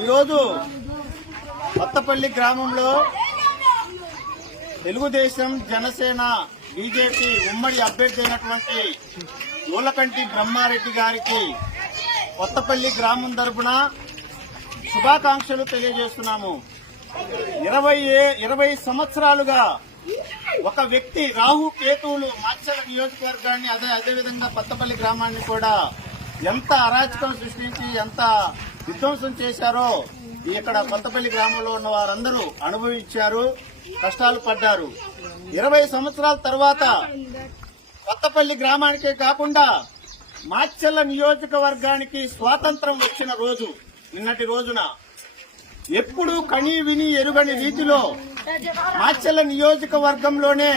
ఈరోజు కొత్తపల్లి గ్రామంలో తెలుగుదేశం, జనసేన, బీజేపీ ఉమ్మడి అభ్యర్థి అయినటువంటి యూలకంటి బ్రహ్మారెడ్డి గారికి కొత్తపల్లి గ్రామం తరపున శుభాకాంక్షలు తెలియజేస్తున్నాము. 20 సంవత్సరాలుగా ఒక వ్యక్తి రాహు కేతువులు మాచర్ల నియోజకవర్గాన్ని అదేవిధంగా కొత్తపల్లి గ్రామాన్ని కూడా ఎంత అరాచకం సృష్టించి ఎంత విధ్వంసం చేశారో ఇక్కడ కొత్తపల్లి గ్రామంలో ఉన్న వారందరూ అనుభవించారు, కష్టాలు పడ్డారు. 20 సంవత్సరాల తర్వాత కొత్తపల్లి గ్రామానికే కాకుండా మాచర్ల నియోజకవర్గానికి స్వాతంత్రం వచ్చిన రోజు నిన్నటి రోజున ఎప్పుడు కని విని ఎరుగని రీతిలో మాచర్ల నియోజకవర్గంలోనే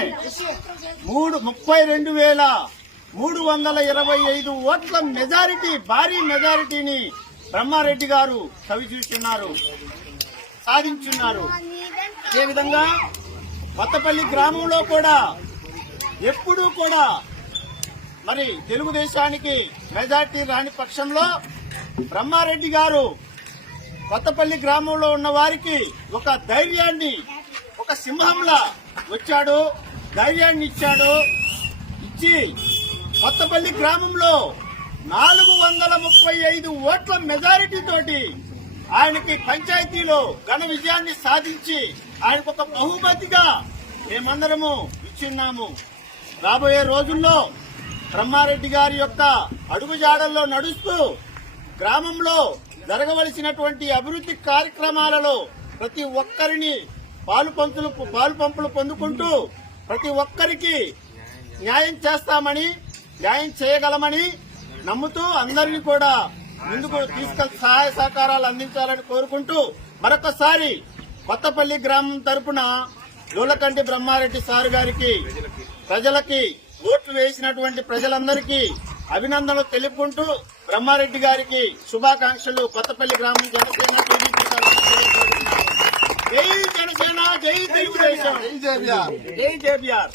32,325 ఓట్ల మెజారిటీ, భారీ మెజారిటీని బ్రహ్మారెడ్డి గారు సాధించున్నారు. అదేవిధంగా కొత్తపల్లి గ్రామంలో కూడా ఎప్పుడూ కూడా మరి తెలుగుదేశానికి మెజార్టీ రాని పక్షంలో బ్రహ్మారెడ్డి గారు కొత్తపల్లి గ్రామంలో ఉన్న వారికి ఒక ధైర్యాన్ని, ఒక సింహంలా వచ్చాడు, ధైర్యాన్ని ఇచ్చి కొత్తపల్లి గ్రామంలో 435 ఓట్ల మెజారిటీ తోటి ఆయనకి పంచాయతీలో ఘన విజయాన్ని సాధించి ఆయనకు ఒక బహుమతిగా మేమందరము ఇచ్చిన్నాము. రాబోయే రోజుల్లో బ్రహ్మారెడ్డి గారి యొక్క అడుగుజాడల్లో నడుస్తూ గ్రామంలో జరగవలసినటువంటి అభివృద్ధి కార్యక్రమాలలో ప్రతి ఒక్కరిని పాలు పంపులు పొందుకుంటూ ప్రతి ఒక్కరికి న్యాయం చేయగలమని నమ్ముతూ అందరినీ కూడా ముందుకు తీసుకెళ్లి సహాయ సహకారాలు అందించాలని కోరుకుంటూ మరొకసారి కొత్తపల్లి గ్రామం తరపున యూలకంటి బ్రహ్మారెడ్డి సార్ గారికి, ప్రజలకి, ఓట్లు వేసినటువంటి ప్రజలందరికీ అభినందనలు తెలుపుకుంటూ బ్రహ్మారెడ్డి గారికి శుభాకాంక్షలు. కొత్తపల్లి గ్రామం జనసేన, టీడీపీ జై జనసేన, జై తెలుగుదేశం, జై జేబీఆర్.